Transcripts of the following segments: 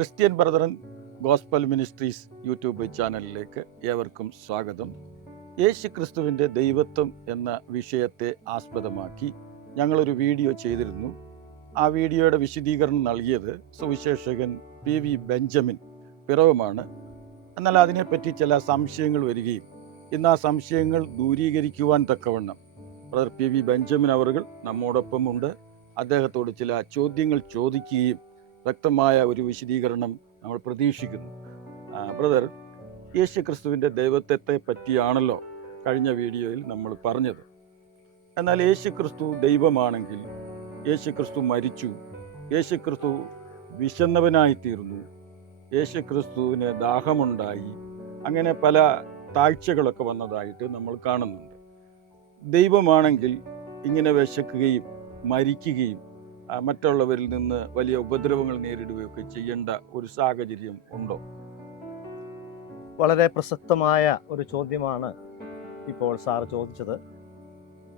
Christian Brethren gospel ministries YouTube ചാനലിലേക്ക് ഏവർക്കും സ്വാഗതം. യേശു ക്രിസ്തുവിന്റെ ദൈവത്വം എന്ന വിഷയത്തെ ആസ്പദമാക്കി ഞങ്ങളൊരു വീഡിയോ ചെയ്തിരുന്നു. ആ വീഡിയോയുടെ വിശദീകരണം നൽകിയത് സുവിശേഷകൻ പി വി ബെഞ്ചമിൻ പിറവുമാണ്. എന്നാൽ അതിനെപ്പറ്റി ചില സംശയങ്ങൾ വരികയും ഇന്ന് ആ സംശയങ്ങൾ ദൂരീകരിക്കുവാൻ തക്കവണ്ണം ബ്രദർ പി വി ബെഞ്ചമിൻ അവറുകൾ നമ്മോടൊപ്പമുണ്ട്. അദ്ദേഹത്തോട് ചില ചോദ്യങ്ങൾ ചോദിക്കുകയും വ്യക്തമായ ഒരു വിശദീകരണം നമ്മൾ പ്രതീക്ഷിക്കുന്നു. ബ്രദർ യേശു ക്രിസ്തുവിന്റെ ദൈവത്വത്തെ പറ്റിയാണല്ലോ കഴിഞ്ഞ വീഡിയോയിൽ നമ്മൾ പറഞ്ഞത്. എന്നാൽ യേശു ക്രിസ്തു ദൈവമാണെങ്കിൽ യേശു ക്രിസ്തു മരിച്ചു യേശു ക്രിസ്തു വിശന്നവനായി തീർന്നു യേശു ക്രിസ്തുവിന് ദാഹമുണ്ടായി അങ്ങനെ പല താഴ്ചകളൊക്കെ വന്നതായിട്ട് നമ്മൾ കാണുന്നുണ്ട്. ദൈവമാണെങ്കിൽ ഇങ്ങനെ വിശക്കുകയും മരിക്കുകയും മറ്റുള്ളവരിൽ നിന്ന് വലിയ ഉപദ്രവങ്ങൾ നേരിടുകയൊക്കെ ചെയ്യേണ്ട ഒരു സാഹചര്യം ഉണ്ടോ? വളരെ പ്രസക്തമായ ഒരു ചോദ്യമാണ് ഇപ്പോൾ സാർ ചോദിച്ചത്.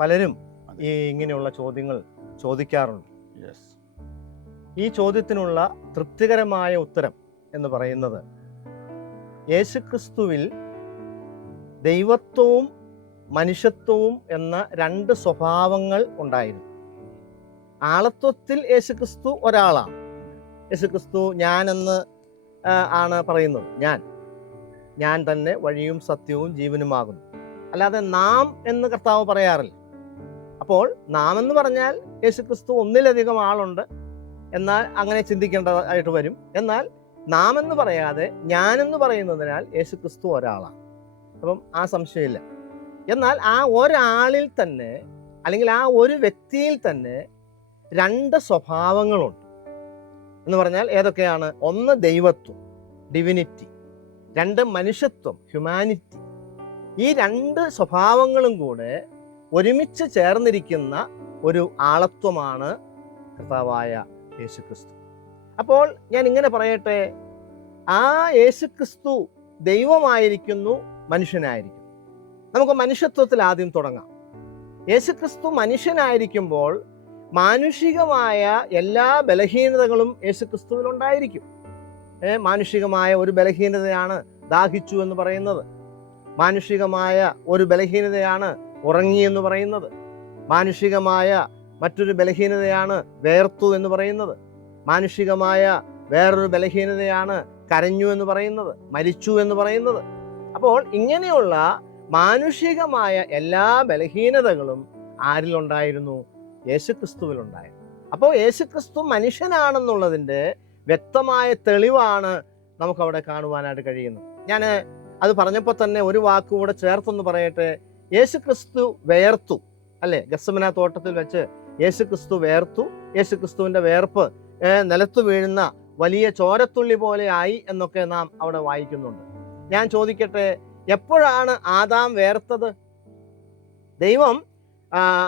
പലരും ഈ ഇങ്ങനെയുള്ള ചോദ്യങ്ങൾ ചോദിക്കാറുണ്ട്. ഈ ചോദ്യത്തിനുള്ള തൃപ്തികരമായ ഉത്തരം എന്ന് പറയുന്നത് യേശുക്രിസ്തുവിൽ ദൈവത്വവും മനുഷ്യത്വവും എന്ന രണ്ട് സ്വഭാവങ്ങൾ ഉണ്ടായിരുന്നു. ആളത്വത്തിൽ യേശുക്രിസ്തു ഒരാളാണ്. യേശുക്രിസ്തു എന്ന് ആണ് പറയുന്നത്. ഞാൻ. ഞാൻ തന്നെ വഴിയും സത്യവും ജീവനുമാകുന്നു. അല്ലാതെ നാം എന്ന് കർത്താവ് പറയാറില്ല. അപ്പോൾ നാം എന്ന് പറഞ്ഞാൽ യേശുക്രിസ്തു ഒന്നിലധികം ആളുണ്ട്. എന്നാൽ അങ്ങനെ ചിന്തിക്കേണ്ടതായിട്ട് വരും. എന്നാൽ നാം എന്ന് പറയാതെ ഞാൻ എന്ന് പറയുന്നതിനാൽ യേശുക്രിസ്തു ഒരാളാണ്. അപ്പം ആ സംശയമില്ല. എന്നാൽ ആ ഒരാളിൽ തന്നെ അല്ലെങ്കിൽ ആ ഒരു വ്യക്തിയിൽ തന്നെ രണ്ട് സ്വഭാവങ്ങളുണ്ട്. എന്ന് പറഞ്ഞാൽ ഏതൊക്കെയാണ്? ഒന്ന് ദൈവത്വം ഡിവിനിറ്റി രണ്ട് മനുഷ്യത്വം ഹ്യൂമാനിറ്റി ഈ രണ്ട് സ്വഭാവങ്ങളും കൂടെ ഒരുമിച്ച് ചേർന്നിരിക്കുന്ന ഒരു ആളത്വമാണ് കർത്താവായ യേശുക്രിസ്തു. അപ്പോൾ ഞാൻ ഇങ്ങനെ പറയട്ടെ ആ യേശുക്രിസ്തു ദൈവമായിരിക്കുന്നു മനുഷ്യനായിരിക്കുന്നു. നമുക്ക് മനുഷ്യത്വത്തിൽ ആദ്യം തുടങ്ങാം. യേശുക്രിസ്തു മനുഷ്യനായിരിക്കുമ്പോൾ മാനുഷികമായ എല്ലാ ബലഹീനതകളും ഏ, മാനുഷികമായ ഒരു ബലഹീനതയാണ് ദാഹിച്ചു എന്ന് പറയുന്നത്. മാനുഷികമായ ഒരു ബലഹീനതയാണ് ഉറങ്ങി എന്ന് പറയുന്നത്. മാനുഷികമായ മറ്റൊരു ബലഹീനതയാണ് വേർത്തു എന്ന് പറയുന്നത്. മാനുഷികമായ വേറൊരു ബലഹീനതയാണ് കരഞ്ഞു എന്ന് പറയുന്നത്. മരിച്ചു എന്ന് പറയുന്നത്. അപ്പോൾ ഇങ്ങനെയുള്ള മാനുഷികമായ എല്ലാ ബലഹീനതകളും ആരിലുണ്ടായിരുന്നു? യേശുക്രിസ്തുവിലുണ്ടായിരുന്നു അപ്പോൾ യേശുക്രിസ്തു മനുഷ്യനാണെന്നുള്ളതിന്റെ വ്യക്തമായ തെളിവാണ് നമുക്കവിടെ കാണുവാനായിട്ട് കഴിയുന്നത്. ഞാൻ അത് പറഞ്ഞപ്പോൾ തന്നെ ഒരു വാക്കുകൂടെ ചേർത്തൊന്ന് പറയട്ടെ. യേശുക്രിസ്തു വേർത്തു. അല്ലേ? ഗസമന തോട്ടത്തിൽ വെച്ച് യേശുക്രിസ്തു വേർത്തു. യേശുക്രിസ്തുവിന്റെ വേർപ്പ് നിലത്ത് വീഴുന്ന വലിയ ചോരത്തുള്ളി പോലെ ആയി എന്നൊക്കെ നാം അവിടെ വായിക്കുന്നുണ്ട്. ഞാൻ ചോദിക്കട്ടെ എപ്പോഴാണ് ആദാം വേർത്തത്? ദൈവം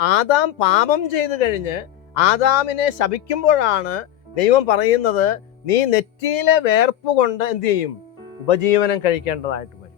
ആദാം പാപം ചെയ്തു കഴിഞ്ഞ് ആദാമിനെ ശപിക്കുമ്പോഴാണ് ദൈവം പറയുന്നത് നീ നെറ്റിയിലെ വേർപ്പ് കൊണ്ട് എന്ത് ചെയ്യും? ഉപജീവനം കഴിക്കേണ്ടതായിട്ട് വരും.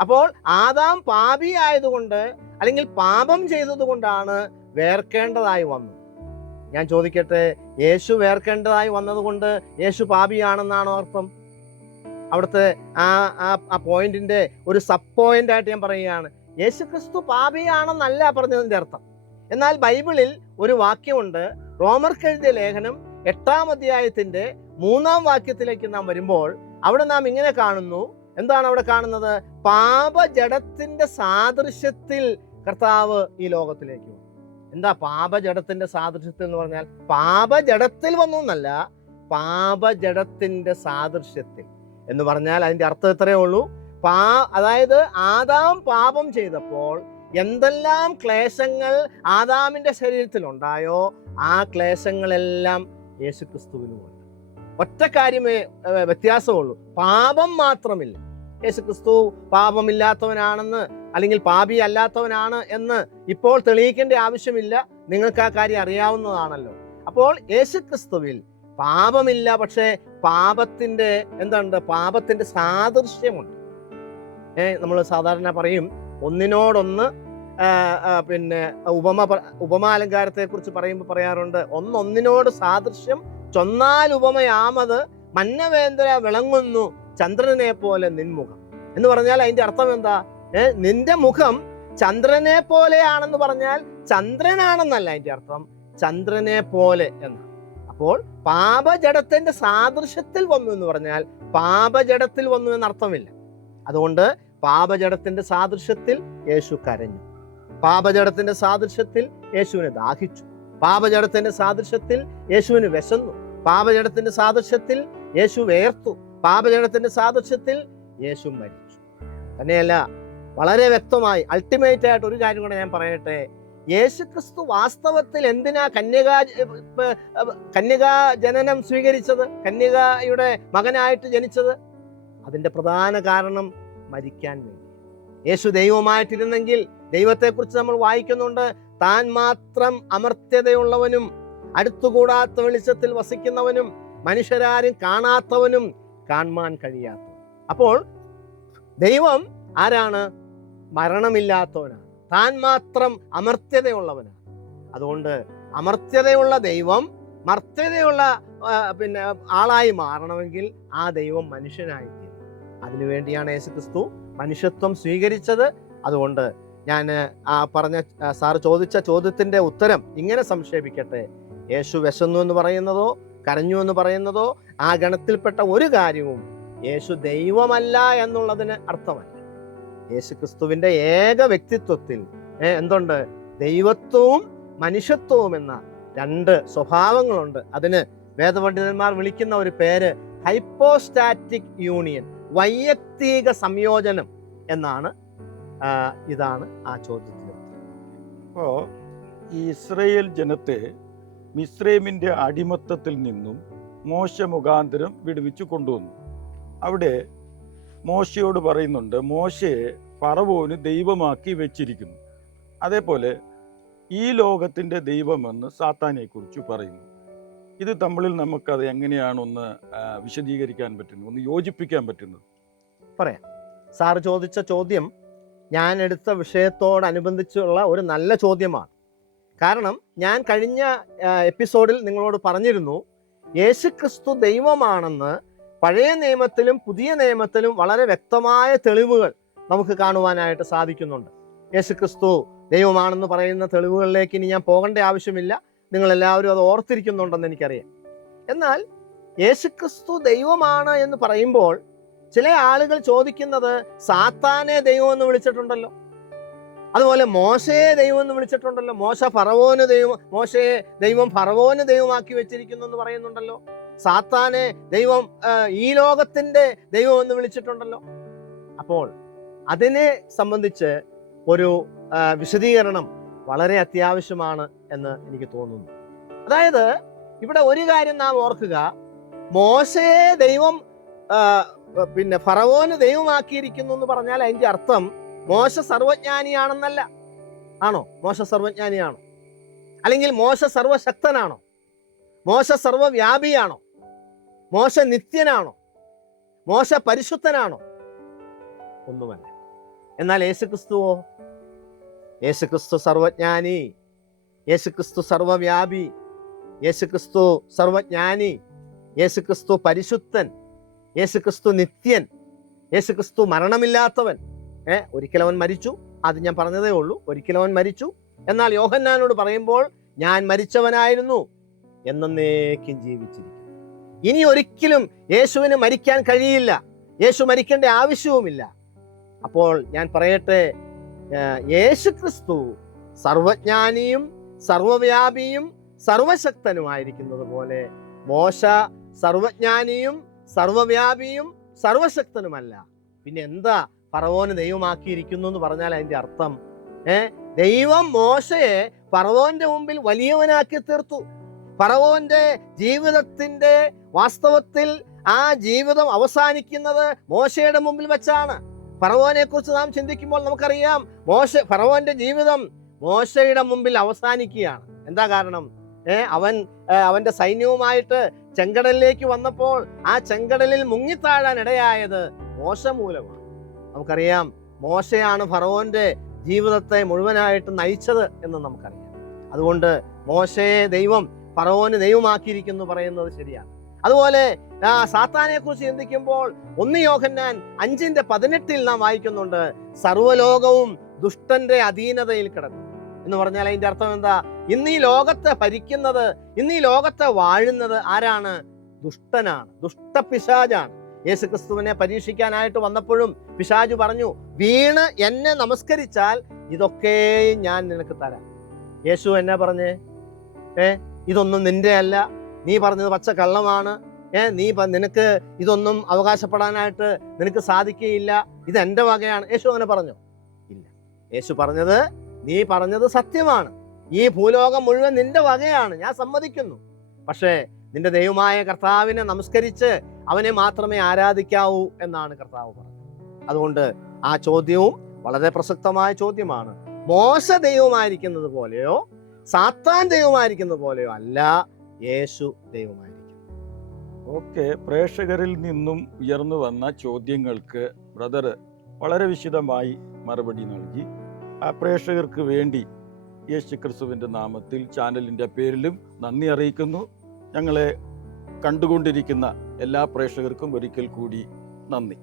അപ്പോൾ ആദാം പാപി ആയതുകൊണ്ട് അല്ലെങ്കിൽ പാപം ചെയ്തതുകൊണ്ടാണ് വേർക്കേണ്ടതായി വന്നത്. ഞാൻ ചോദിക്കട്ടെ യേശു വേർക്കേണ്ടതായി വന്നതുകൊണ്ട് യേശു പാപിയാണെന്നാണോ അർത്ഥം? അവിടുത്തെ ആ ആ പോയിന്റിന്റെ ഒരു സബ് പോയിന്റ് ആയിട്ട് ഞാൻ പറയുകയാണ്. യേശു ക്രിസ്തു പാപിയാണെന്നല്ല പറഞ്ഞതിന്റെ അർത്ഥം. എന്നാൽ ബൈബിളിൽ ഒരു വാക്യമുണ്ട്. റോമർ റോമർക്കെഴുതിയ ലേഖനം എട്ടാം അധ്യായത്തിന്റെ മൂന്നാം വാക്യത്തിലേക്ക് നാം വരുമ്പോൾ അവിടെ നാം ഇങ്ങനെ കാണുന്നു. എന്താണ് അവിടെ കാണുന്നത്? പാപജടത്തിന്റെ സാദൃശ്യത്തിൽ കർത്താവ് ഈ ലോകത്തിലേക്ക് വന്നു. എന്താ പാപജടത്തിന്റെ സാദൃശ്യത്തിൽ എന്ന് പറഞ്ഞാൽ? പാപജടത്തിൽ വന്നു എന്നല്ല പാപജടത്തിന്റെ സാദൃശ്യത്തിൽ എന്ന് പറഞ്ഞാൽ അതിന്റെ അർത്ഥം ഇത്രയേ ഉള്ളൂ? പാ അതായത് ആദാം പാപം ചെയ്തപ്പോൾ എന്തെല്ലാം ക്ലേശങ്ങൾ ആദാമിന്റെ ശരീരത്തിലുണ്ടായോ ആ ക്ലേശങ്ങളെല്ലാം യേശുക്രിസ്തുവിനുമുണ്ട്. ഒറ്റ കാര്യമേ വ്യത്യാസമുള്ളൂ. പാപം മാത്രമില്ല. യേശുക്രിസ്തു പാപമില്ലാത്തവനാണെന്ന് അല്ലെങ്കിൽ പാപി അല്ലാത്തവനാണ് എന്ന് ഇപ്പോൾ തെളിയിക്കേണ്ട ആവശ്യമില്ല. നിങ്ങൾക്ക് ആ കാര്യം അറിയാവുന്നതാണല്ലോ. അപ്പോൾ യേശുക്രിസ്തുവിൽ പാപമില്ല പക്ഷേ പാപത്തിന്റെ എന്താണ് പാപത്തിന്റെ സാദൃശ്യമുണ്ട്. നമ്മൾ സാധാരണ പറയും ഒന്നിനോടൊന്ന് പിന്നെ ഉപമ ഉപമ ഉപമാലങ്കാരത്തെ കുറിച്ച് പറയുമ്പോൾ പറയാറുണ്ട് ഒന്നൊന്നിനോട് സാദൃശ്യം ചൊന്നാൽ ഉപമയാമത് മന്നവേന്ദ്ര വിളങ്ങുന്നു ചന്ദ്രനെ പോലെ നിൻമുഖം. എന്ന് പറഞ്ഞാൽ അതിന്റെ അർത്ഥം എന്താ? നിന്റെ മുഖം ചന്ദ്രനെ പോലെയാണെന്ന് പറഞ്ഞാൽ ചന്ദ്രനാണെന്നല്ല അതിന്റെ അർത്ഥം ചന്ദ്രനെ പോലെ എന്ന് അപ്പോൾ പാപജടത്തിന്റെ സാദൃശ്യത്തിൽ വന്നു എന്ന് പറഞ്ഞാൽ പാപജടത്തിൽ വന്നു എന്ന് അർത്ഥമില്ല അതുകൊണ്ട് പാപജടത്തിന്റെ സാദൃശ്യത്തിൽ യേശു കരഞ്ഞു. പാപജടത്തിന്റെ സാദൃശ്യത്തിൽ യേശുവിനെ ദാഹിച്ചു. പാപജടത്തിന്റെ സാദൃശ്യത്തിൽ യേശുവിന് വിശന്നു. പാപജടത്തിന്റെ സാദൃശ്യത്തിൽ യേശു വേർത്തു. പാപജടത്തിന്റെ സാദൃശ്യത്തിൽ യേശു മരിച്ചു. തന്നെയല്ല വളരെ വ്യക്തമായി അൾട്ടിമേറ്റ് ആയിട്ട് ഒരു കാര്യം കൂടെ ഞാൻ പറയട്ടെ. യേശുക്രിസ്തു വാസ്തവത്തിൽ എന്തിനാ കന്യകാ കന്യകാ ജനനം സ്വീകരിച്ചത്? കന്യകയുടെ മകനായിട്ട് ജനിച്ചത്? അതിന്റെ പ്രധാന കാരണം മരിക്കാൻ വേണ്ടി. യേശു ദൈവമായിട്ടിരുന്നെങ്കിൽ ദൈവത്തെക്കുറിച്ച് നമ്മൾ വായിക്കുന്നുണ്ട് താൻ മാത്രം അമർത്യതയുള്ളവനും അടുത്തുകൂടാത്ത വെളിച്ചത്തിൽ വസിക്കുന്നവനും മനുഷ്യരാരും കാണാത്തവനും കാണാൻ കഴിയാത്ത അപ്പോൾ ദൈവം ആരാണ്? മരണമില്ലാത്തവനാണ്. താൻ മാത്രം അമർത്യതയുള്ളവനാണ്. അതുകൊണ്ട് അമർത്യതയുള്ള ദൈവം മർത്യതയുള്ള പിന്നെ ആളായി മാറണമെങ്കിൽ ആ ദൈവം മനുഷ്യനായി അതിനുവേണ്ടിയാണ് യേശു ക്രിസ്തു മനുഷ്യത്വം സ്വീകരിച്ചത്. അതുകൊണ്ട് ഞാൻ ആ പറഞ്ഞ സാർ ചോദിച്ച ചോദ്യത്തിന്റെ ഉത്തരം ഇങ്ങനെ സംക്ഷേപിക്കട്ടെ യേശു വിശന്നു എന്ന് പറയുന്നതോ കരഞ്ഞു എന്ന് പറയുന്നതോ ആ ഗണത്തിൽപ്പെട്ട ഒരു കാര്യവും യേശു ദൈവമല്ല എന്നുള്ളതിന് അർത്ഥമല്ല. യേശു ക്രിസ്തുവിന്റെ ഏക വ്യക്തിത്വത്തിൽ എന്തുണ്ട്? ദൈവത്വവും മനുഷ്യത്വവും എന്ന രണ്ട് സ്വഭാവങ്ങളുണ്ട്. അതിന് വേദപണ്ഡിതന്മാർ വിളിക്കുന്ന ഒരു പേര് ഹൈപ്പോസ്റ്റാറ്റിക് യൂണിയൻ. വൈയക്തിക സംയോജനം എന്നാണ് ഇതാണ് ആ ചോദ്യത്തിന് അപ്പോൾ ഇസ്രയേൽ ജനത്തെ മിസ്രൈമിന്റെ അടിമത്തത്തിൽ നിന്നും മോശ മുഖാന്തരം വിടുവിച്ചു കൊണ്ടുവന്നു. അവിടെ മോശയോട് പറയുന്നുണ്ട് മോശയെ ഫറവോന് ദൈവമാക്കി വെച്ചിരിക്കുന്നു. അതേപോലെ ഈ ലോകത്തിന്റെ ദൈവമെന്ന് സാത്താനെക്കുറിച്ച് പറയുന്നു. ഇത് തമ്മിൽ നമുക്കത് എങ്ങനെയാണൊന്ന് ഒന്ന് വിശദീകരിക്കാൻ പറ്റുന്നത്? ഒന്ന് യോജിപ്പിക്കാൻ പറ്റുന്നത്? പറയാം. സാർ ചോദിച്ച ചോദ്യം ഞാൻ എടുത്ത വിഷയത്തോടനുബന്ധിച്ചുള്ള ഒരു നല്ല ചോദ്യമാണ്. കാരണം ഞാൻ കഴിഞ്ഞ എപ്പിസോഡിൽ നിങ്ങളോട് പറഞ്ഞിരുന്നു യേശുക്രിസ്തു ദൈവമാണെന്ന് പഴയ നിയമത്തിലും പുതിയ നിയമത്തിലും വളരെ വ്യക്തമായ തെളിവുകൾ നമുക്ക് കാണുവാനായിട്ട് സാധിക്കുന്നുണ്ട്. യേശുക്രിസ്തു ദൈവമാണെന്ന് പറയുന്ന തെളിവുകളിലേക്ക് ഇനി ഞാൻ പോകേണ്ട ആവശ്യമില്ല. നിങ്ങൾ എല്ലാവരും അത് ഓർത്തിരിക്കുന്നുണ്ടെന്ന് എനിക്കറിയാം. എന്നാൽ യേശുക്രിസ്തു ദൈവമാണ് എന്ന് പറയുമ്പോൾ ചില ആളുകൾ ചോദിക്കുന്നത് സാത്താനെ ദൈവം എന്ന് വിളിച്ചിട്ടുണ്ടല്ലോ. അതുപോലെ മോശയെ ദൈവം എന്ന് വിളിച്ചിട്ടുണ്ടല്ലോ. മോശ ഫറവോന് ദൈവം മോശയെ ദൈവം ഫറവോന് ദൈവമാക്കി വെച്ചിരിക്കുന്നു എന്ന് പറയുന്നുണ്ടല്ലോ. സാത്താനെ ദൈവം ഈ ലോകത്തിന്റെ ദൈവം എന്ന് വിളിച്ചിട്ടുണ്ടല്ലോ. അപ്പോൾ അതിനെ സംബന്ധിച്ച് ഒരു വിശദീകരണം വളരെ അത്യാവശ്യമാണ് എന്ന് എനിക്ക് തോന്നുന്നു. അതായത് ഇവിടെ ഒരു കാര്യം നാം ഓർക്കുക. മോശയെ ദൈവം പിന്നെ ഫറവോന് ദൈവമാക്കിയിരിക്കുന്നു എന്ന് പറഞ്ഞാൽ അതിന്റെ അർത്ഥം മോശ സർവജ്ഞാനിയാണെന്നല്ല. ആണോ? മോശ സർവജ്ഞാനിയാണോ? അല്ലെങ്കിൽ മോശ സർവശക്തനാണോ? മോശ സർവവ്യാപിയാണോ? മോശ നിത്യനാണോ? മോശ പരിശുദ്ധനാണോ? ഒന്നുമല്ല. എന്നാൽ യേശുക്രിസ്തുവോ യേശുക്രിസ്തു സർവജ്ഞാനി. യേശുക്രിസ്തു സർവവ്യാപി. യേശുക്രിസ്തു സർവജ്ഞാനി. യേശുക്രിസ്തു പരിശുദ്ധൻ. യേശുക്രിസ്തു നിത്യൻ. യേശുക്രിസ്തു മരണമില്ലാത്തവൻ. ഏ ഒരിക്കലവൻ മരിച്ചു. അത് ഞാൻ പറഞ്ഞതേ ഉള്ളൂ. ഒരിക്കലവൻ മരിച്ചു. എന്നാൽ യോഹന്നാനോട് പറയുമ്പോൾ ഞാൻ മരിച്ചവനായിരുന്നു. എന്നേക്കും ജീവിച്ചിരിക്കും. ഇനി ഒരിക്കലും യേശുവിന് മരിക്കാൻ കഴിയില്ല. യേശു മരിക്കേണ്ട ആവശ്യവുമില്ല. അപ്പോൾ ഞാൻ പറയട്ടെ യേശുക്രിസ്തു സർവജ്ഞാനിയും സർവവ്യാപിയും സർവശക്തനുമായിരിക്കുന്നത് പോലെ മോശ സർവജ്ഞാനിയും സർവവ്യാപിയും സർവശക്തനുമല്ല. പിന്നെ എന്താ ഫറവോന് ദൈവമാക്കിയിരിക്കുന്നു എന്ന് പറഞ്ഞാൽ അതിന്റെ അർത്ഥം? ഏ ദൈവം മോശയെ ഫറവോന്റെ മുമ്പിൽ വലിയവനാക്കി തീർത്തു. ഫറവോന്റെ ജീവിതത്തിന്റെ വാസ്തവത്തിൽ ആ ജീവിതം അവസാനിക്കുന്നത് മോശയുടെ മുമ്പിൽ വെച്ചാണ്. ഫറവോനെ കുറിച്ച് നാം ചിന്തിക്കുമ്പോൾ നമുക്കറിയാം മോശ ഫറവോന്റെ ജീവിതം മോശയുടെ മുമ്പിൽ അവസാനിക്കുകയാണ്. എന്താ കാരണം? ഏ അവൻ അവന്റെ സൈന്യവുമായിട്ട് ചെങ്കടലിലേക്ക് വന്നപ്പോൾ ആ ചെങ്കടലിൽ മുങ്ങിത്താഴാൻ ഇടയായത് മോശ മൂലമാണ്. നമുക്കറിയാം മോശയാണ് ഫറവോന്റെ ജീവിതത്തെ മുഴുവനായിട്ട് നയിച്ചത് എന്ന് നമുക്കറിയാം. അതുകൊണ്ട് മോശയെ ദൈവം ഫറവോന് ദൈവമാക്കിയിരിക്കുന്നു പറയുന്നത് ശരിയാണ്. അതുപോലെ ആ, സാത്താനെ കുറിച്ച് ചിന്തിക്കുമ്പോൾ ഒന്ന് യോഹന്നാൻ അഞ്ചിന്റെ പതിനെട്ടിൽ നാം വായിക്കുന്നുണ്ട് സർവലോകവും ദുഷ്ടന്റെ അധീനതയിൽ കിടക്കും എന്ന് പറഞ്ഞാൽ അതിന്റെ അർത്ഥം എന്താ? ഇന്ന് ഈ ലോകത്തെ ഭരിക്കുന്നത് ഇന്ന് ഈ ലോകത്തെ വാഴുന്നത് ആരാണ്? ദുഷ്ടനാണ് ദുഷ്ടപിശാജാണ് യേശു ക്രിസ്തുവിനെ പരീക്ഷിക്കാനായിട്ട് വന്നപ്പോഴും പിശാജു പറഞ്ഞു വീണ് എന്നെ നമസ്കരിച്ചാൽ ഇതൊക്കെയും ഞാൻ നിനക്ക് തരാം. യേശു എന്നെ പറഞ്ഞേ ഏ ഇതൊന്നും നിന്റെ അല്ല നീ പറഞ്ഞത് പച്ച കള്ളമാണ് ഏ നീ നിനക്ക് ഇതൊന്നും അവകാശപ്പെടാനായിട്ട് നിനക്ക് സാധിക്കുകയില്ല. ഇത് എന്റെ വകയാണ്. യേശു അങ്ങനെ പറഞ്ഞു. ഇല്ല. യേശു പറഞ്ഞത് നീ പറഞ്ഞത് സത്യമാണ്. ഈ ഭൂലോകം മുഴുവൻ നിന്റെ വകയാണ്. ഞാൻ സമ്മതിക്കുന്നു. പക്ഷേ നിന്റെ ദൈവമായ കർത്താവിനെ നമസ്കരിച്ച് അവനെ മാത്രമേ ആരാധിക്കാവൂ എന്നാണ് കർത്താവ് പറഞ്ഞത്. അതുകൊണ്ട് ആ ചോദ്യവും വളരെ പ്രസക്തമായ ചോദ്യമാണ്. മോശ ദൈവമായിരിക്കുന്നത് പോലെയോ സാത്താൻ ദൈവമായിരിക്കുന്നത് പോലെയോ അല്ല. യേശു ദൈവമായിരിക്കും. ഓക്കെ പ്രേക്ഷകരിൽ നിന്നും ഉയർന്നു വന്ന ചോദ്യങ്ങൾക്ക് ബ്രദർ വളരെ വിശദമായി മറുപടി നൽകി. ആ പ്രേക്ഷകർക്ക് വേണ്ടി യേശു ക്രിസ്തുവിന്റെ നാമത്തിൽ ചാനലിന്റെ പേരിലും നന്ദി അറിയിക്കുന്നു. ഞങ്ങളെ കണ്ടുകൊണ്ടിരിക്കുന്ന എല്ലാ പ്രേക്ഷകർക്കും ഒരിക്കൽ കൂടി നന്ദി.